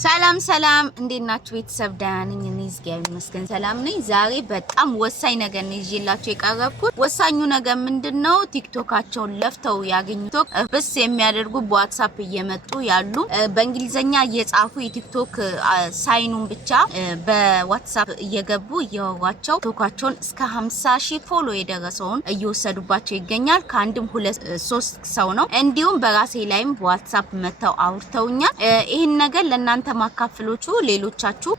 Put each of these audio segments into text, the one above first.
ሰላም ሰላም እንዴት ናችሁ ቤተሰብ? ደህና ነኝ እኔ እግዚአብሔር ይመስገን ሰላም ነኝ። ዛሬ በጣም ወሳኝ ነገር ነው ይዤላችሁ የቀረብኩት። ወሳኙ ነገር ምንድነው? ቲክቶካቸውን ለፍተው ያገኙት ብስ የሚያደርጉ በዋትስአፕ እየመጡ ያሉ በእንግሊዘኛ እየጻፉ የቲክቶክ ሳይኑን ብቻ በዋትስአፕ እየገቡ እያወሯቸው ቲክቶካቸውን እስከ 50,000 ፎሎ የደረሰውን እየወሰዱባቸው ይገኛል። ከአንድም ሁለት ሶስት ሰው ነው። እንዲሁም በራሴ ላይም በዋትስአፕ መተው አውርተውኛል። ይሄን ነገር ለእናንተ ማካፈሎቹ ሌሎቻችሁ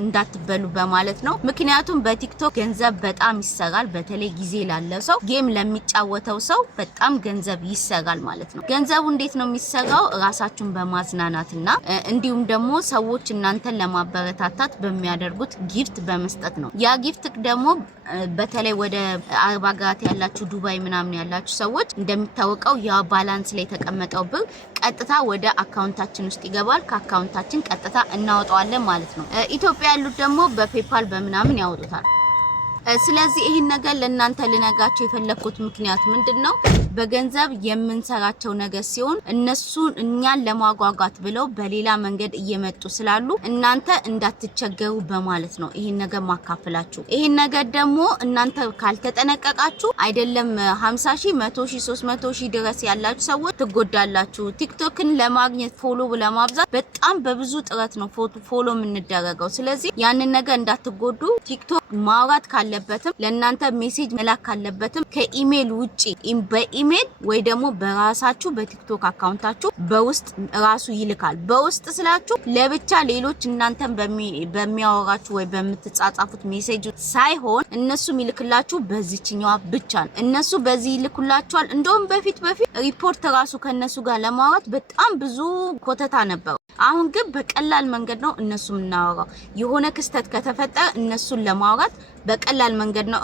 እንዳትበሉ በማለት ነው። ምክንያቱም በቲክቶክ ገንዘብ በጣም ይሰራል። በተለይ ጊዜ ላለው ሰው ጌም ለሚጫወተው ሰው በጣም ገንዘብ ይሰራል ማለት ነው። ገንዘቡ እንዴት ነው የሚሰራው? ራሳችሁን በማዝናናትና እንዲሁም ደግሞ ሰዎች እናንተን ለማበረታታት በሚያደርጉት ጊፍት በመስጠት ነው። ያ ጊፍት ደግሞ በተለይ ወደ አረብ ሀገራት ያላችሁ ዱባይ ምናምን ያላችሁ ሰዎች እንደሚታወቀው ያ ባላንስ ላይ የተቀመጠው ብር ቀጥታ ወደ አካውንታችን ውስጥ ይገባል። ከአካውንታችን ቀጥታ እናወጣዋለን ማለት ነው። ኢትዮጵያ ያሉት ደግሞ በፔፓል በምናምን ያወጡታል። ስለዚህ ይሄን ነገር ለእናንተ ልነግራችሁ የፈለኩት ምክንያት ምንድነው? በገንዘብ የምንሰራቸው ነገር ሲሆን እነሱ እኛን ለማጓጓት ብለው በሌላ መንገድ እየመጡ ስላሉ እናንተ እንዳትቸገሩ በማለት ነው ይሄን ነገር ማካፈላችሁ። ይሄን ነገር ደግሞ እናንተ ካልተጠነቀቃችሁ አይደለም 50,000 100,000 300,000 ድረስ ያላችሁ ሰዎች ትጎዳላችሁ። ቲክቶክን ለማግኘት ፎሎ ለማብዛት በጣም በብዙ ጥረት ነው ፎሎ የምንደረገው። ስለዚህ ያንን ነገር እንዳትጎዱ ቲክቶክ ማውራት ካለበትም ለእናንተ ሜሴጅ መላክ ካለበትም ከኢሜል ውጪ በኢሜል ወይ ደግሞ በራሳችሁ በቲክቶክ አካውንታችሁ በውስጥ ራሱ ይልካል። በውስጥ ስላችሁ ለብቻ ሌሎች እናንተን በሚያወራችሁ ወይ በምትጻጻፉት ሜሴጅ ሳይሆን እነሱ ይልክላችሁ በዚህኛው ብቻ ነው። እነሱ በዚህ ይልኩላችኋል። እንደውም በፊት ሪፖርት ራሱ ከነሱ ጋር ለማውራት በጣም ብዙ ኮተታ ነበር። አሁን ግን በቀላል መንገድ ነው እነሱ የምናወራው። የሆነ ክስተት ከተፈጠረ እነሱን ለማውራት በቀላል መንገድ ነው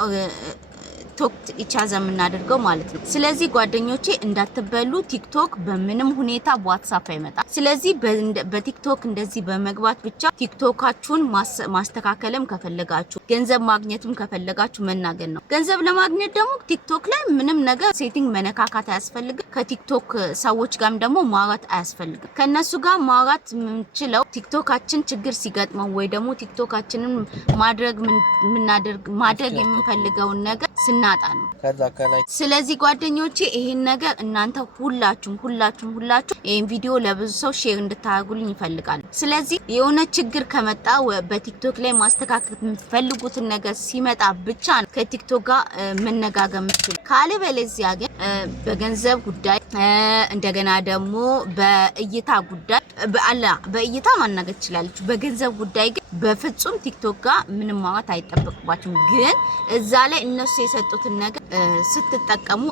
ቶክ ኢቻዛ የምናደርገው ማለት ነው። ስለዚህ ጓደኞቼ እንዳትበሉ። ቲክቶክ በምንም ሁኔታ በዋትስአፕ አይመጣም። ስለዚህ በቲክቶክ እንደዚህ በመግባት ብቻ ቲክቶካችሁን ማስተካከልም ከፈለጋችሁ ገንዘብ ማግኘትም ከፈለጋችሁ መናገር ነው። ገንዘብ ለማግኘት ደግሞ ቲክቶክ ላይ ምንም ነገር ሴቲንግ መነካካት አያስፈልግም። ከቲክቶክ ሰዎች ጋርም ደግሞ ማውራት አያስፈልግም። ከነሱ ጋር ማውራት የምንችለው ቲክቶካችን ችግር ሲገጥመው ወይ ደግሞ ቲክቶካችንን ማድረግ የምንፈልገውን ነገር ስናጣ ነው። ስለዚህ ጓደኞቼ ይሄን ነገር እናንተ ሁላችሁም ይሄን ቪዲዮ ለብዙ ሰው ሼር እንድታደርጉልኝ ይፈልጋሉ። ስለዚህ የሆነ ችግር ከመጣ በቲክቶክ ላይ ማስተካከል የምትፈልጉትን ነገር ሲመጣ ብቻ ነው ከቲክቶክ ጋር መነጋገር የምትችሉ። ካለበለዚያ ግን በገንዘብ ጉዳይ እንደገና ደግሞ በእይታ ጉዳይ በእይታ ማናገር ትችላለች። በገንዘብ ጉዳይ ግን በፍጹም ቲክቶክ ጋር ምንም ማውራት አይጠበቅባችሁም። ግን እዛ ላይ እነሱ የሰጡትን ነገር ስትጠቀሙ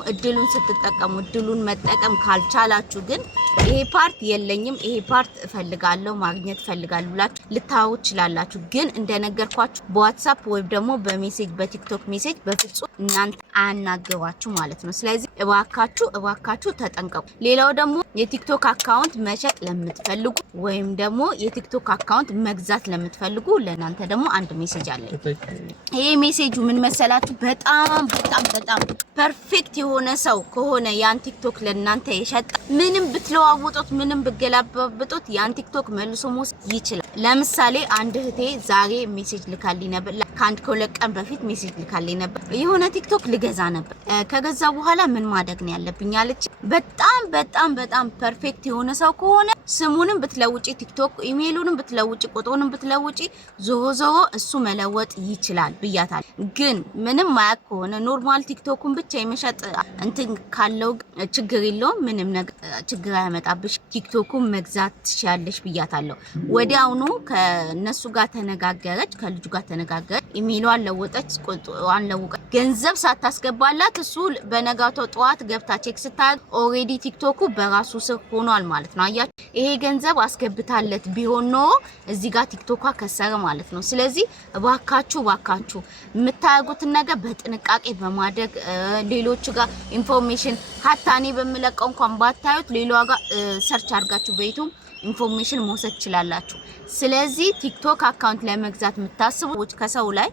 እድሉን መጠቀም ካልቻላችሁ ግን ይሄ ፓርት የለኝም ይሄ ፓርት እፈልጋለሁ ማግኘት እፈልጋለሁ ብላችሁ ልታወሩ ትችላላችሁ። ግን እንደነገርኳችሁ በዋትስአፕ ወይ ደግሞ በሜሴጅ በቲክቶክ ሜሴጅ በፍጹም እናንተ አያናገሯችሁ ማለት ነው። ስለዚህ እባካችሁ ተጠንቀቁ። ሌላው ደግሞ የቲክቶክ አካውንት መሸጥ ለምትፈልጉ ወይም ደግሞ የቲክቶክ አካውንት መግዛት ለምትፈልጉ ለእናንተ ደግሞ አንድ ሜሴጅ አለ። ይሄ ሜሴጁ ምን መሰላችሁ? በጣም ፐርፌክት የሆነ ሰው ከሆነ ያን ቲክቶክ ለእናንተ የሸጠ ምንም ብትለዋውጡት ምንም ብገላበጡት ያን ቲክቶክ መልሶ መውሰድ ይችላል። ለምሳሌ አንድ እህቴ ዛሬ ሜሴጅ ልካልኝ ነበር። ከሁለት ቀን በፊት ሜሴጅ ልካልኝ ነበር። የሆነ ቲክቶክ ልገዛ ነበር። ከገዛ በኋላ ምን ማድረግ ነው ያለብኝ አለች። በጣም ፐርፌክት የሆነ ሰው ከሆነ ስሙንም ብትለውጪ ቲክቶክ ኢሜይሉንም ብትለውጪ ቁጥሩንም ብትለውጪ ዞሮ እሱ መለወጥ ይችላል ብያታል። ግን ምንም ማያቅ ከሆነ ኖርማል ቲክቶኩን ብቻ የመሸጥ እንትን ካለው ችግር የለውም። ምንም ነገር ችግር አያመጣብሽ። ቲክቶኩን መግዛት ትችያለሽ ብያታለሁ። ወዲያውኑ ከነሱ ጋር ተነጋገረች፣ ከልጁ ጋር ተነጋገረች። ኢሜይሏን ለወጠች፣ ቁጥሯን ለወጠች። ገንዘብ ሳታስገባላት እሱ በነጋታው ጠዋት ገብታ ቼክ ስታደርግ ኦሬዲ ቲክቶኩ በራሱ ስር ሆኗል ማለት ነው። አያችሁ፣ ይሄ ገንዘብ አስገብታለት ቢሆን ነው እዚህ ጋር ቲክቶኳ ከሰረ ማለት ነው። ስለዚህ እባካችሁ የምታደርጉትን ነገር በጥንቃቄ በማድረግ ሌሎች ጋር ኢንፎርሜሽን ሀታኔ በመለቀው እንኳን ባታዩት ሌላዋ ጋር ሰርች አድርጋችሁ በዩቲዩብ ኢንፎርሜሽን መውሰድ ትችላላችሁ። ስለዚህ ቲክቶክ አካውንት ለመግዛት የምታስቡ ከሰው ላይ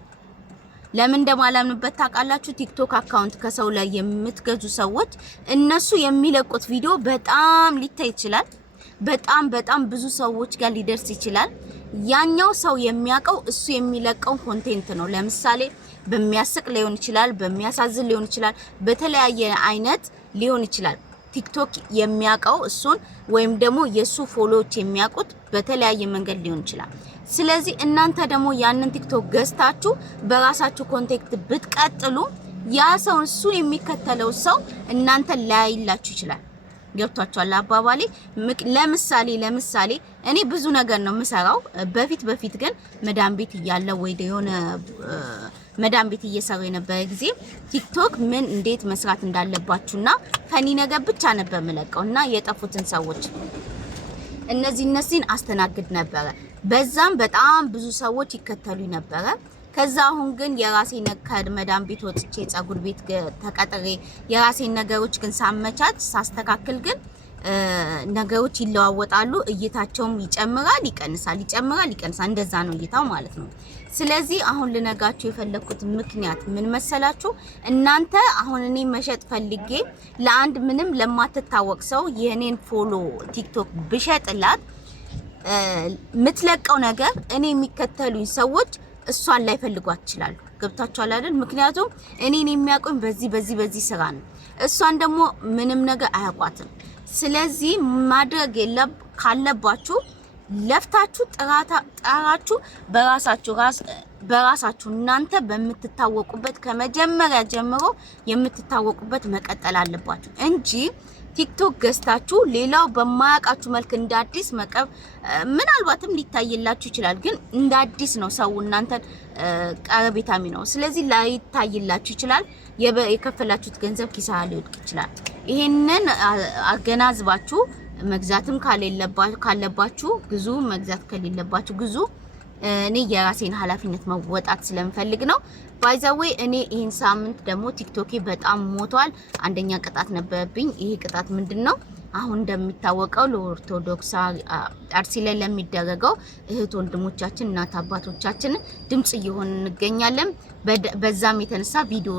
ለምን እንደማላምንበት ታውቃላችሁ? ቲክቶክ አካውንት ከሰው ላይ የምትገዙ ሰዎች እነሱ የሚለቁት ቪዲዮ በጣም ሊታይ ይችላል። በጣም ብዙ ሰዎች ጋር ሊደርስ ይችላል። ያኛው ሰው የሚያቀው እሱ የሚለቀው ኮንቴንት ነው። ለምሳሌ በሚያስቅ ሊሆን ይችላል፣ በሚያሳዝን ሊሆን ይችላል፣ በተለያየ አይነት ሊሆን ይችላል። ቲክቶክ የሚያቀው እሱን ወይም ደግሞ የሱ ፎሎዎች የሚያቁት በተለያየ መንገድ ሊሆን ይችላል። ስለዚህ እናንተ ደግሞ ያንን ቲክቶክ ገዝታችሁ በራሳችሁ ኮንቴንት ብትቀጥሉ ያ ሰው እሱ የሚከተለው ሰው እናንተ ላይላችሁ ይችላል። ገብቷችኋል አባባሌ? ለምሳሌ እኔ ብዙ ነገር ነው የምሰራው። በፊት ግን መዳም ቤት እያለ ወይ የሆነ መዳም ቤት እየሰራው የነበረ ጊዜ ቲክቶክ ምን እንዴት መስራት እንዳለባችሁና ፈኒ ነገር ብቻ ነበር የምለቀውና የጠፉትን ሰዎች እነዚህን አስተናግድ ነበረ። በዛም በጣም ብዙ ሰዎች ይከተሉኝ ነበረ። ከዛ አሁን ግን የራሴ ነገር መዳም ቤት ወጥቼ ጸጉር ቤት ተቀጥሬ የራሴን ነገሮች ግን ሳስተካክል ግን ነገሮች ይለዋወጣሉ። እይታቸውም ይጨምራል ይቀንሳል፣ እንደዛ ነው እይታው ማለት ነው። ስለዚህ አሁን ልነጋችሁ የፈለኩት ምክንያት ምን መሰላችሁ? እናንተ አሁን እኔ መሸጥ ፈልጌ ለአንድ ምንም ለማትታወቅ ሰው የኔን ፎሎ ቲክቶክ ብሸጥላት ምትለቀው ነገር እኔ የሚከተሉኝ ሰዎች እሷን ላይ ፈልጓት ይችላሉ። ገብታችኋል አይደል? ምክንያቱም እኔን የሚያውቁኝ በዚህ ስራ ነው። እሷን ደግሞ ምንም ነገር አያውቋትም። ስለዚህ ማድረግ ካለባችሁ ለፍታችሁ ጥራችሁ በራሳችሁ እናንተ በምትታወቁበት ከመጀመሪያ ጀምሮ የምትታወቁበት መቀጠል አለባችሁ እንጂ ቲክቶክ ገዝታችሁ ሌላው በማያውቃችሁ መልክ እንዳዲስ መቀብ ምናልባትም ሊታይላችሁ ይችላል። ግን እንዳዲስ ነው ሰው እናንተን ቀረቤታሚ ነው። ስለዚህ ላይታይላችሁ ይችላል። የከፈላችሁት ገንዘብ ኪሳራ ሊወድቅ ይችላል። ይሄንን አገናዝባችሁ መግዛትም ካለባችሁ ግዙ፣ መግዛት ከሌለባችሁ ግዙ። እኔ የራሴን ኃላፊነት መወጣት ስለምፈልግ ነው። ባይዛዌ እኔ ይሄን ሳምንት ደግሞ ቲክቶኬ በጣም ሞቷል። አንደኛ ቅጣት ነበርብኝ። ይሄ ቅጣት ምንድነው? አሁን እንደሚታወቀው ለኦርቶዶክስ አርሲ ላይ ለሚደረገው እህት ወንድሞቻችን እናት አባቶቻችን ድምጽ እየሆን እንገኛለን። በዛም የተነሳ ቪዲዮ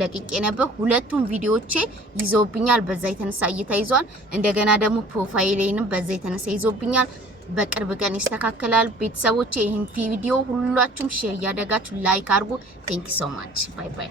ለቅቄ ነበር። ሁለቱም ቪዲዮዎቼ ይዘውብኛል። በዛ የተነሳ እይታ ይዟል። እንደገና ደግሞ ፕሮፋይሌንም በዛ የተነሳ ይዘውብኛል። በቅርብ ቀን ይስተካከላል። ቤተሰቦቼ ይሄን ቪዲዮ ሁላችሁም ሼር ያደርጋችሁ ላይክ አድርጉ። ቴንክ ዩ ሶ ማች ባይ ባይ።